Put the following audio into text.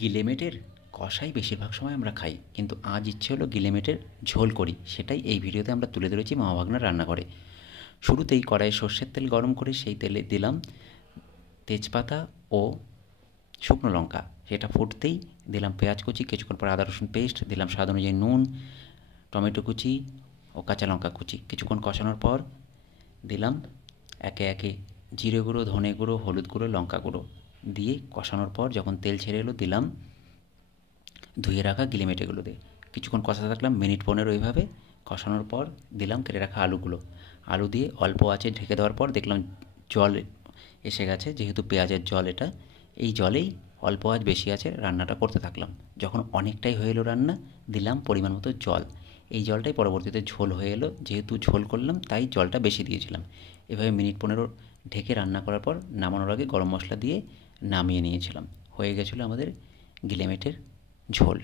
গিলেমেটের কষাই বেশিরভাগ সময় আমরা খাই, কিন্তু আজ ইচ্ছে হলো গিলেমেটের ঝোল করি। সেটাই এই ভিডিওতে আমরা তুলে ধরেছি মামা ভাগ্নার রান্নাঘরে। শুরুতেই কড়াইয়ে সর্ষের তেল গরম করে সেই তেলে দিলাম তেজপাতা ও শুকনো লঙ্কা। সেটা ফুটতেই দিলাম পেঁয়াজ কুচি, কিছুক্ষণ পর আদা রসুন পেস্ট, দিলাম স্বাদ অনুযায়ী নুন, টমেটো কুচি ও কাঁচা লঙ্কা কুচি। কিছুক্ষণ কষানোর পর দিলাম একে একে জিরে গুঁড়ো, ধনে গুঁড়ো, হলুদ গুঁড়ো, লঙ্কা গুঁড়ো দিয়ে কষানোর পর যখন তেল ছেড়ে এলো দিলাম ধুয়ে রাখা গিলেমেটেগুলো দিয়ে কিছুক্ষণ কষাতে থাকলাম, মিনিট 15 এইভাবে কষানোর পর দিলাম কেটে রাখা আলুগুলো। আলু দিয়ে অল্প আঁচে ঢেকে দেওয়ার পর দেখলাম জল এসে গেছে, যেহেতু পেঁয়াজের জল এটা, এই জলেই অল্প আঁচ বেশি আঁচে রান্নাটা করতে থাকলাম। যখন অনেকটাই হয়ে এলো রান্না, দিলাম পরিমাণ মতো জল। এই জলটাই পরবর্তীতে ঝোল হয়ে এলো, যেহেতু ঝোল করলাম তাই জলটা বেশি দিয়েছিলাম। এভাবে মিনিট 15 ঢেকে রান্না করার পর নামানোর আগে গরম মশলা দিয়ে নামিয়ে নিয়েছিলাম। হয়ে গেছিলো আমাদের গিলেমেটের ঝোল।